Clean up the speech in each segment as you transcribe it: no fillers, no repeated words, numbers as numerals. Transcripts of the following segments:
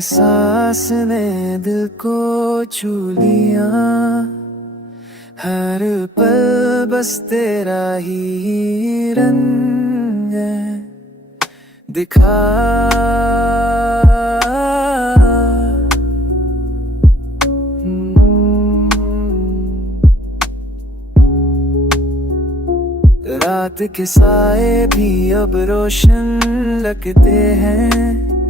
एहसास ने दिल को छू लिया, हर पल बस तेरा ही रंग है दिखा। रात के साए भी अब रोशन लगते हैं,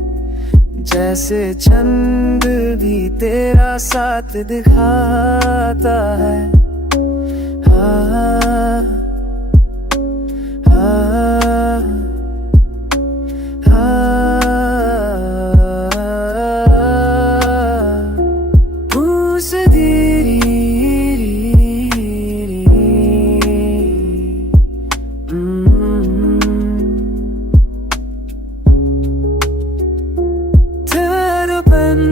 जैसे चंद भी तेरा साथ दिखाता है। हाँ, हाँ, हाँ, पूस धीरी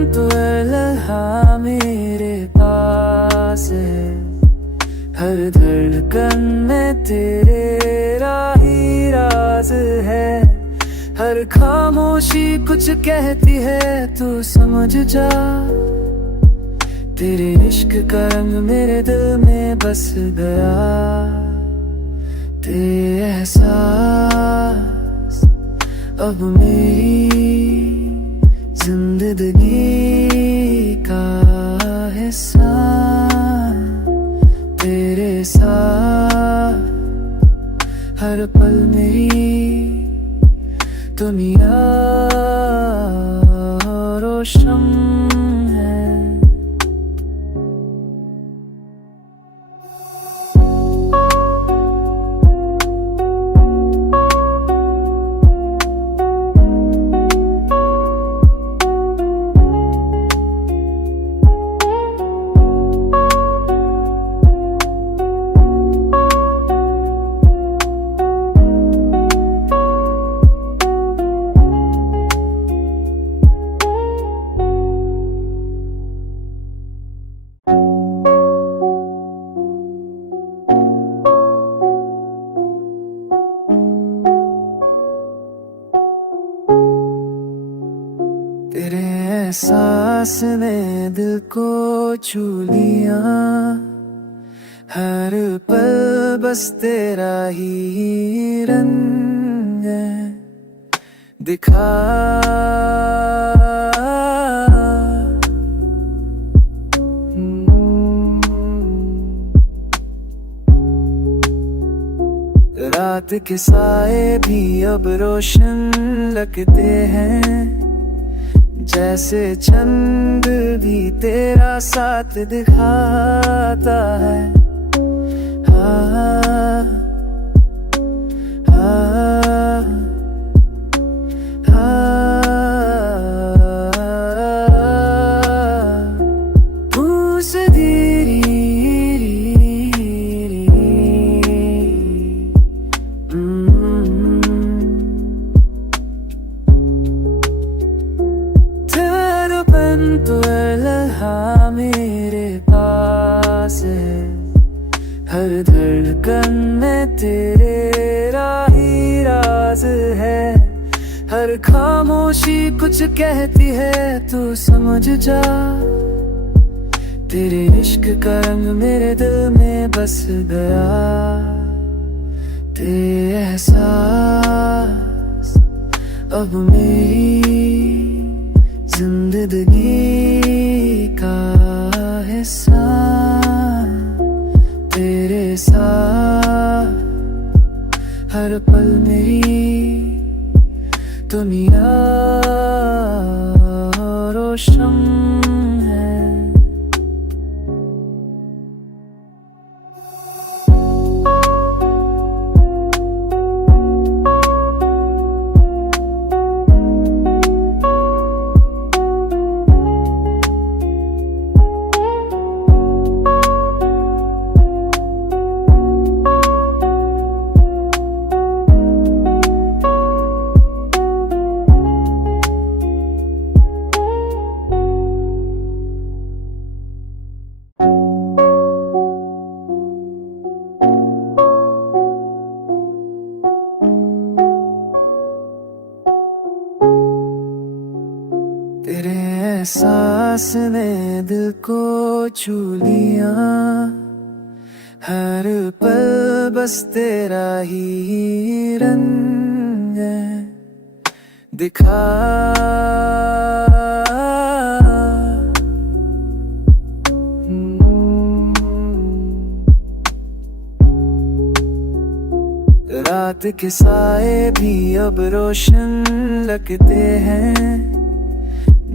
तो लम्हा मेरे पास है, हर धड़कन में तेरा ही राज है। हर खामोशी कुछ कहती है, तू समझ जा। तेरे इश्क का रंग मेरे दिल में बस गया। तेरे एहसास अब मेरी जिंदगी का हिस्सा। तेरे साथ हर पल मेरी दुनिया रोशन है। तेरे एहसास ने दिल को छू लिया, हर पल बस तेरा ही रंग है दिखा। रात के साए भी अब रोशन लगते हैं, जैसे चंद भी तेरा साथ दिखाता है। हाँ, हाँ, हाँ, पूस धीरी तो लम्हा मेरे पास है, हर धड़कन में तेरा ही राज है। हर खामोशी कुछ कहती है, तू समझ जा। तेरे इश्क का रंग मेरे दिल में बस गया। तेरे एहसास अब मेरी जिंदगी का हिस्सा। तेरे साथ हर पल मेरी दुनिया रोशन है। एहसास ने दिल को छू लिया, हर पल बस तेरा ही रंग है दिखा। रात के साए भी अब रोशन लगते हैं,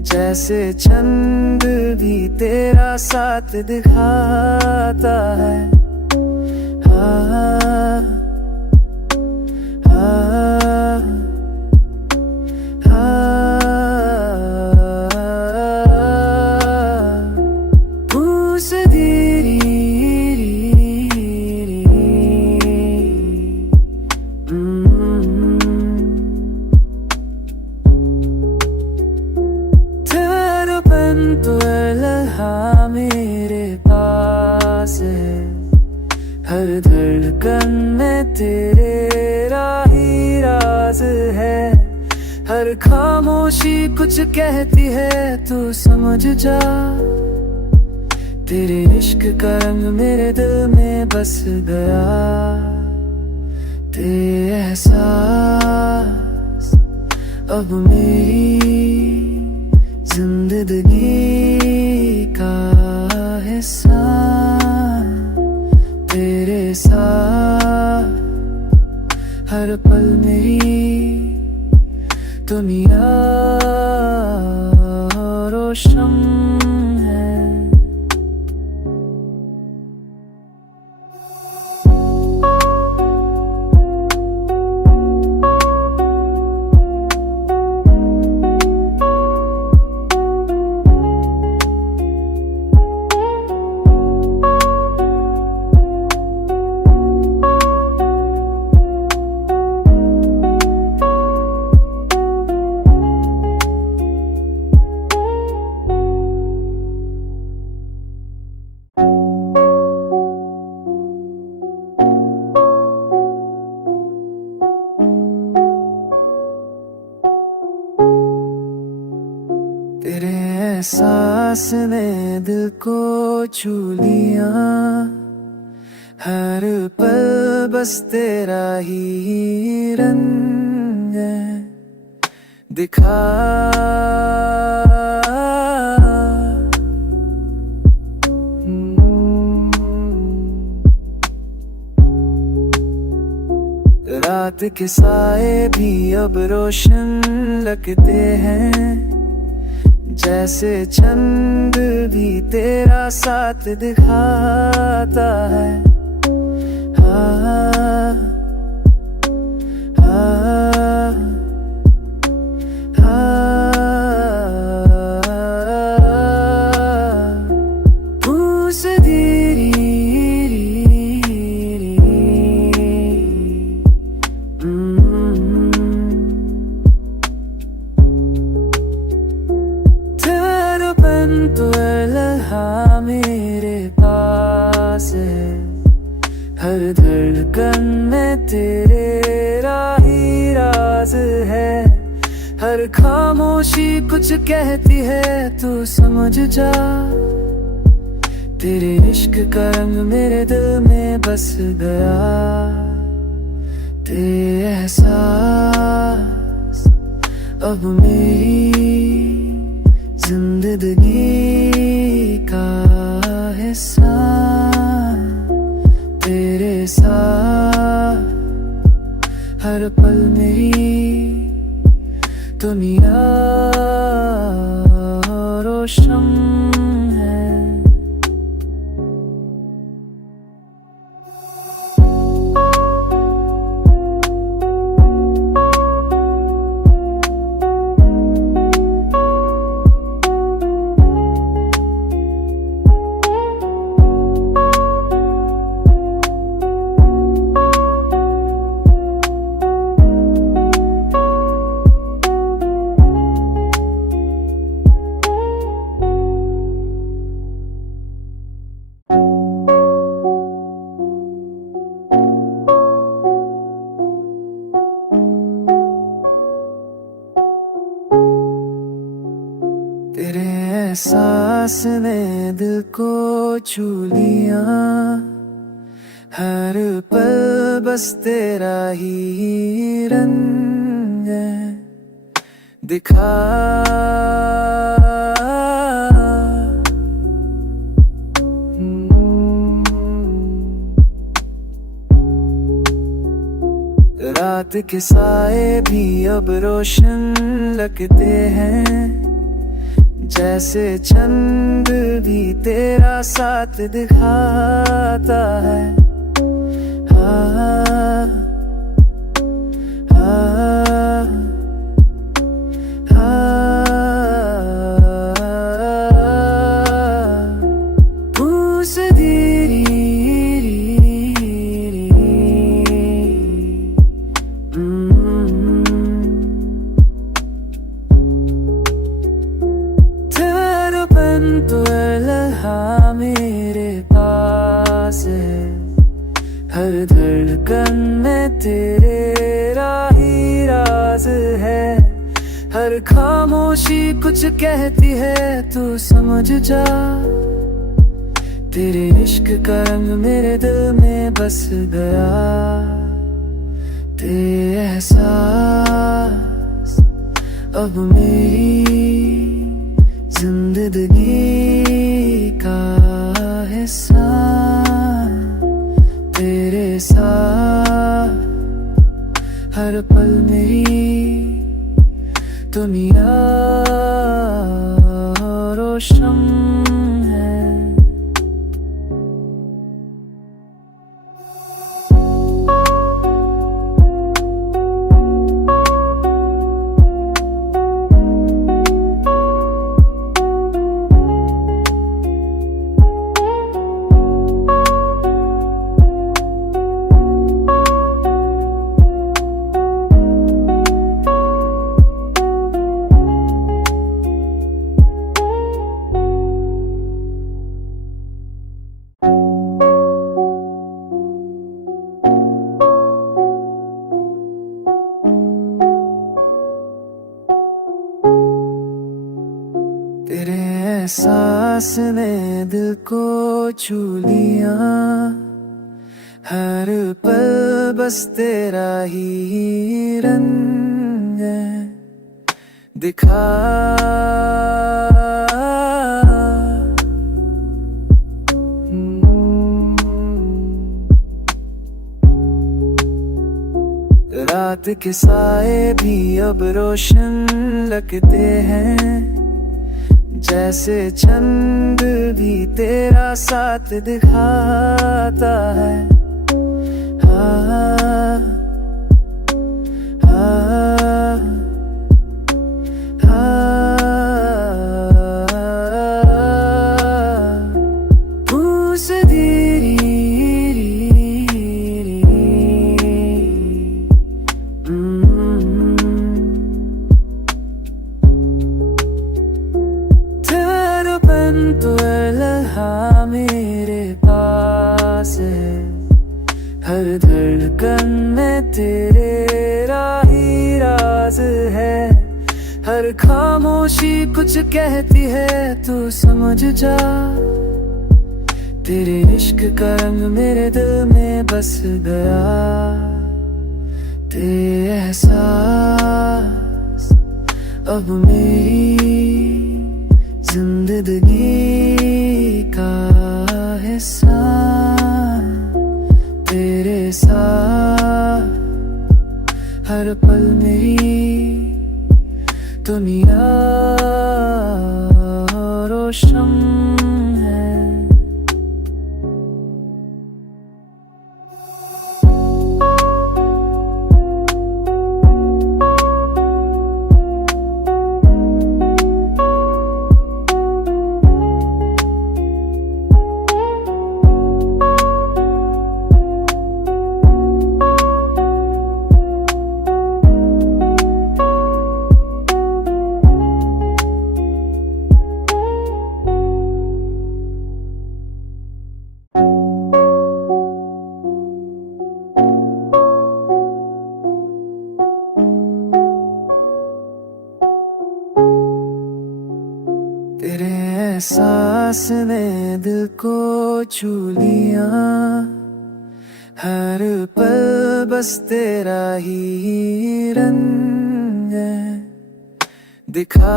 जैसे चंद भी तेरा साथ दिखाता है। हाँ, हाँ, हाँ, पूछ धीरे तो लम्हा मेरे पास है, हर धड़कन में तेरा ही राज है। हर खामोशी कुछ कहती है, तू समझ जा। तेरे इश्क का रंग मेरे दिल में बस गया। तेरे एहसास अब मेरी जिंदगी का हिस्सा, तेरे साथ हर पल मेरी दुनिया रोशन है। तेरे एहसास ने दिल को छू लिया, हर पल बस तेरा ही रंग है दिखा। रात के साए भी अब रोशन लगते हैं, जैसे चंद भी तेरा साथ दिखाता है। हाँ, हाँ, हाँ, पूछ धीरे तो लम्हा मेरे पास है, हर धड़कन में तेरा ही राज है। हर खामोशी कुछ कहती है, तू समझ जा। तेरे इश्क का रंग मेरे दिल में बस गया। तेरे एहसास अब मेरी जिंदगी का हिस्सा, तेरे साथ हर पल मेरी दुनिया रोशन है। एहसास ने दिल को छू लिया, हर पल बस तेरा ही रंग है दिखा। रात के साए भी अब रोशन लगते हैं, जैसे चंद भी तेरा साथ दिखाता है। हाँ, हाँ, हाँ, पूस धीरी तो लम्हा मेरे पास है, हर धड़कन में तेरे राही राज है। हर खामोशी कुछ कहती है, तू समझ जा। तेरे इश्क का रंग मेरे दिल में बस गया। तेरे एहसास अब मेरी जिंदगी का हिस्सा। तेरे साथ हर पल मेरी दुनिया रोशन है। तेरे एहसास ने दिल को छू लिया, हर पल बस तेरा ही रंग है दिखा। रात के साए भी अब रोशन लगते हैं, जैसे चंद भी तेरा साथ दिखाता है। हाँ, हाँ, हाँ, पूस धीरी तो लम्हा मेरे पास है, हर धड़कन में तेरे राही राज है। हर खामोशी कुछ कहती है, तू समझ जा। तेरे इश्क का रंग मेरे दिल में बस गया। तेरे एहसास अब मेरी जिंदगी का हिस्सा। तेरे साथ हर पल मेरी दुनिया रोशन है। एहसास ने दिल को छू लिया, हर पल बस तेरा ही रंग है दिखा।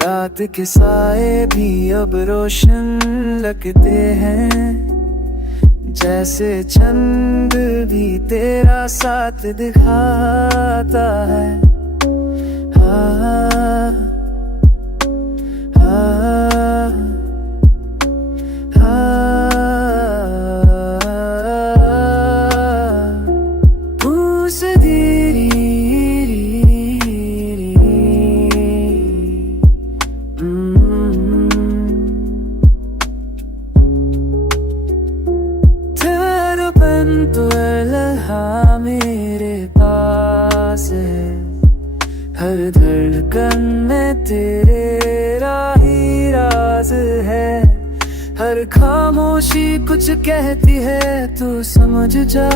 रात के साए भी अब रोशन लगते हैं, जैसे चंद भी तेरा साथ दिखाता है। हाँ, हाँ, हाँ, पूछ धीरे तो लम्हा मेरे पास है, हर धड़कन में तेरा ही राज है। हर खामोशी कुछ कहती है, तू समझ जा।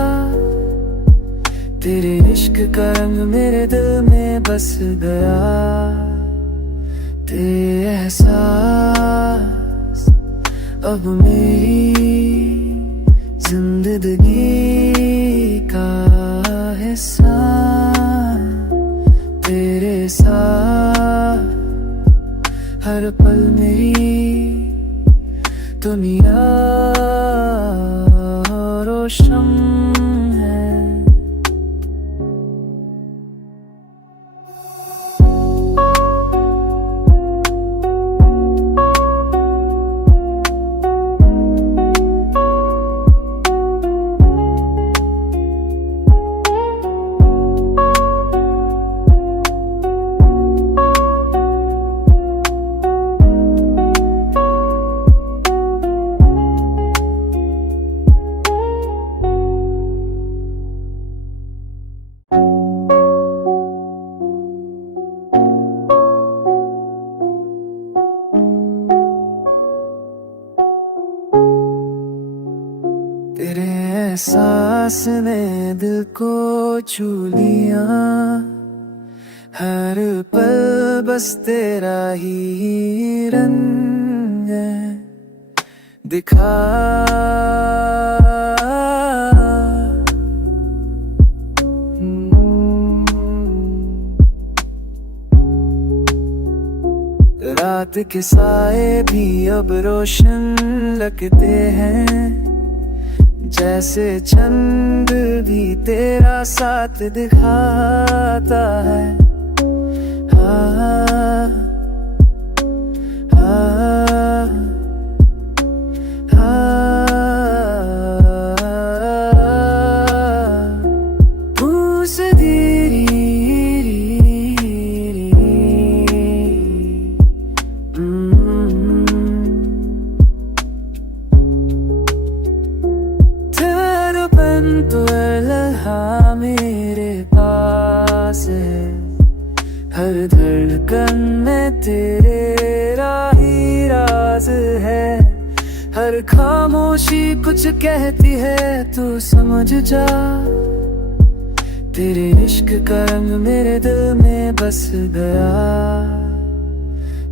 तेरे इश्क का रंग मेरे दिल में बस गया। तेरे एहसास अब मेरी जिंदगी का हिस्सा। तेरे साथ हर पल मेरी दुनिया रोशन है। तेरे एहसास ने दिल को छू लिया, हर पल बस तेरा ही रंग है दिखा। रात के साए भी अब रोशन लगते हैं, जैसे चंद भी तेरा साथ दिखाता है। हाँ, हाँ, हाँ, पूछ धीरे तो लम्हा मेरे पास है, हर धड़कन में तेरा ही राज है। हर खामोशी कुछ कहती है, तू समझ जा। तेरे इश्क का रंग मेरे दिल में बस गया।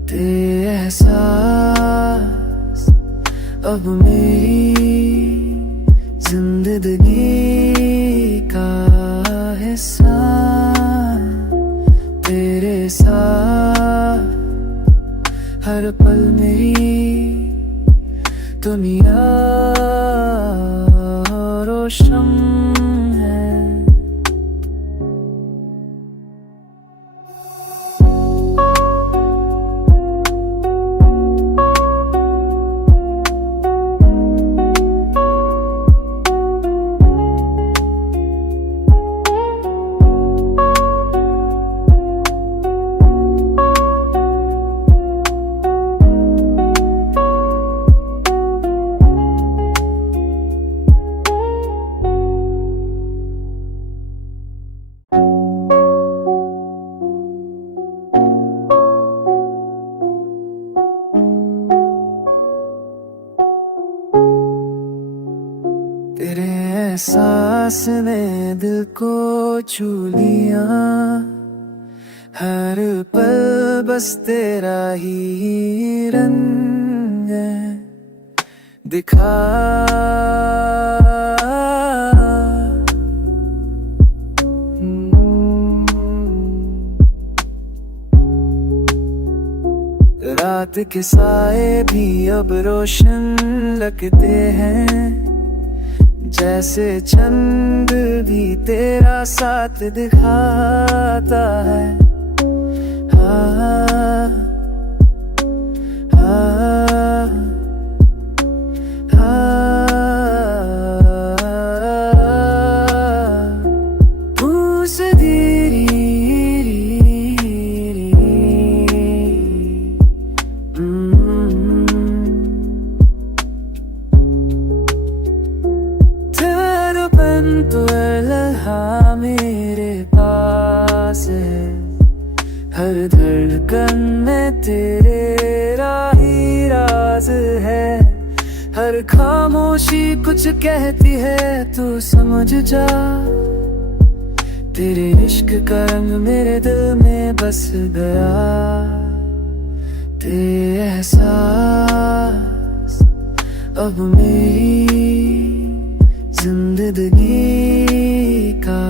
तेरे एहसास अब मेरी जिंदगी का हिस्सा। तेरे साथ हर पल मेरी दुनिया रोशन है। एहसास ने दिल को छू लिया, हर पल बस तेरा ही रंग है दिखा। रात के साए भी अब रोशन लगते हैं, जैसे चंद भी तेरा साथ दिखाता है। हाँ, हाँ, हाँ, पूस धीरी तो लम्हा मेरे पास है, हर धड़कन में तेरा ही राज है। हर खामोशी कुछ कहती है, तू समझ जा। तेरे इश्क का रंग मेरे दिल में बस गया। तेरे एहसास अब मेरी जिंदगी का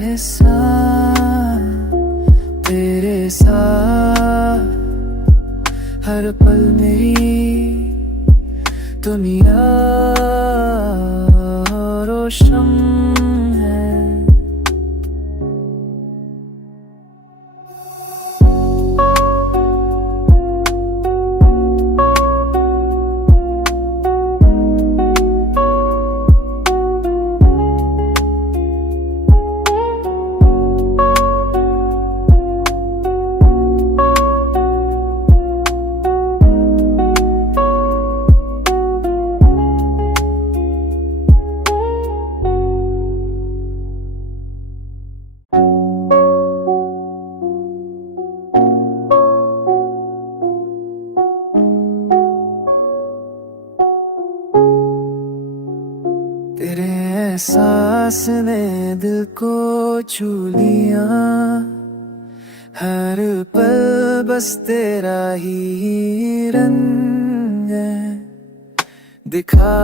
हिस्सा, तेरे साथ हर पल मेरी दुनिया रोशन है। तेरे एहसास ने दिल को छू लिया, हर पल बस तेरा ही रंग है दिखा।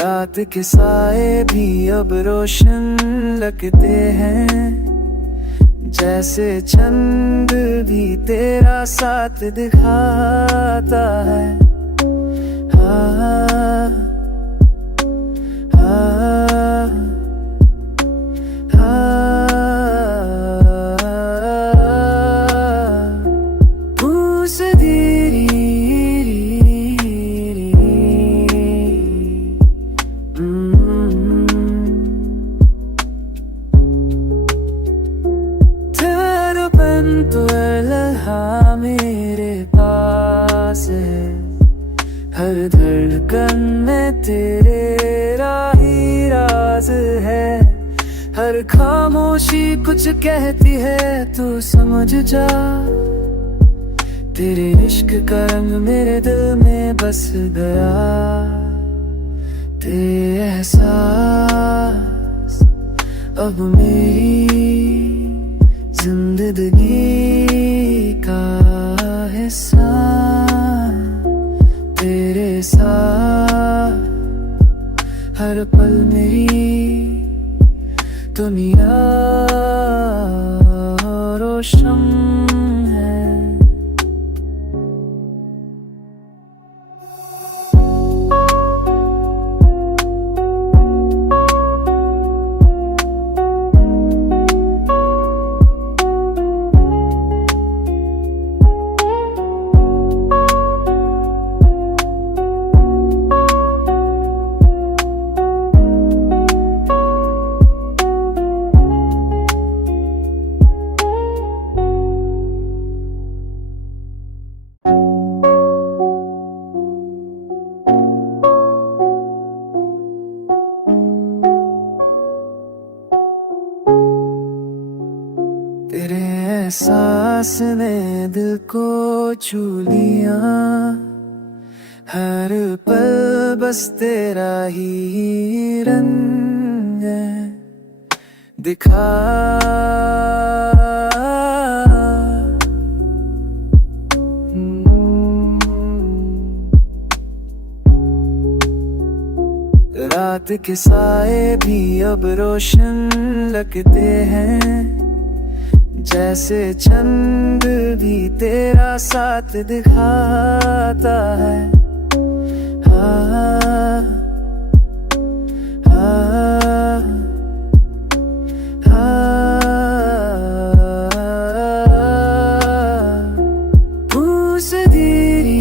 रात के साए भी अब रोशन लगते हैं, जैसे चंद भी तेरा साथ दिखाता है। हाँ, हाँ, हाँ, पूस धीरी तो लम्हा मेरे पास है, हर धड़कन में तेरा ही राज है। हर खामोशी कुछ कहती है, तू समझ जा। तेरे इश्क का रंग मेरे दिल में बस गया। तेरे एहसास अब मेरी जिंदगी का हिस्सा, तेरे साथ हर पल मेरी दुनिया रोशन है। एहसास ने दिल को छू लिया, हर पल बस तेरा ही रंग है दिखा। रात के साए भी अब रोशन लगते हैं, जैसे चंद भी तेरा साथ दिखाता है। हाँ, हाँ, हाँ, पूछ धीरे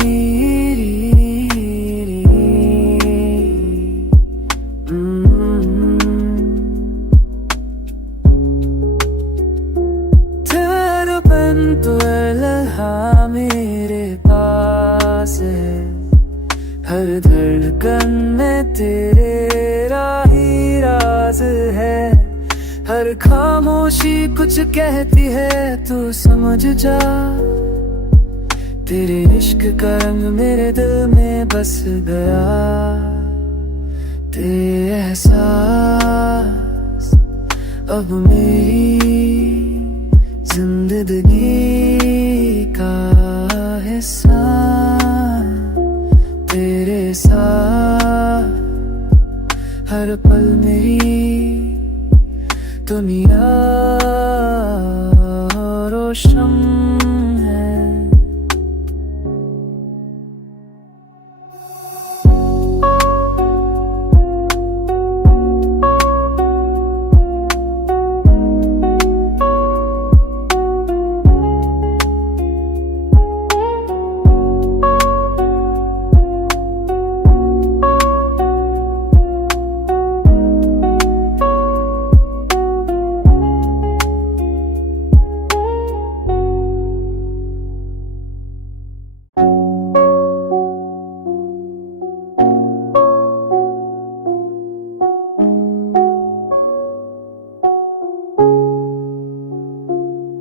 तो लम्हा मेरे पास है, हर धड़कन में तेरा ही राज है। हर खामोशी कुछ कहती है, तू समझ जा। तेरे इश्क का रंग मेरे दिल में बस गया। तेरे एहसास अब मेरी जिंदगी का हिस्सा, तेरे साथ हर पल मेरी दुनिया रोशन है।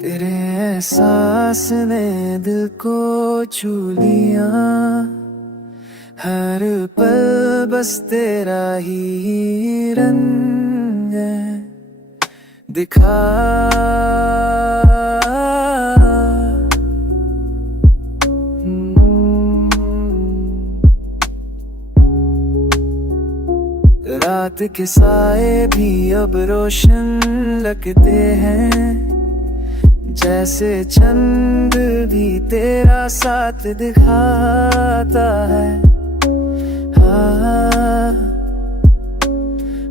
तेरे एहसास ने दिल को छू लिया, हर पल बस तेरा ही रंग है दिखा। रात के साए भी अब रोशन लगते हैं, जैसे चंद भी तेरा साथ दिखाता है। हाँ,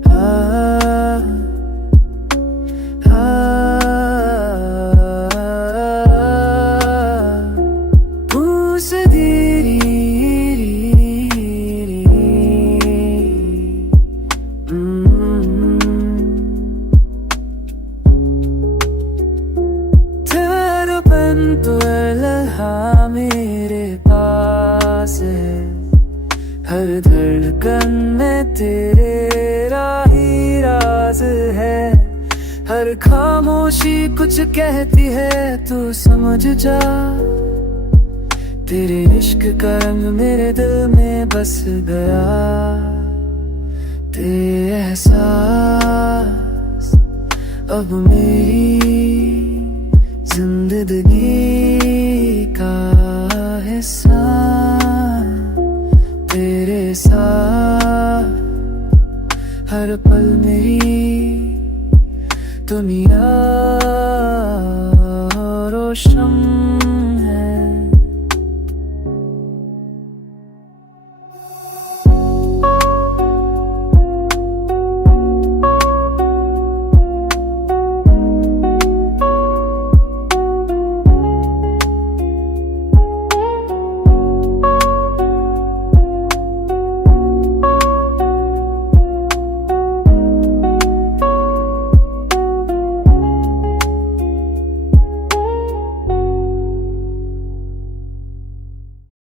हाँ, हाँ, पूछ धीरे तो लम्हा मेरे पास है, हर धड़कन में तेरा ही राज है। हर खामोशी कुछ कहती है, तू समझ जा। तेरे इश्क का रंग मेरे दिल में बस गया। तेरे एहसास अब मेरी जिंदगी का हिस्सा, तेरे साथ हर पल मेरी दुनिया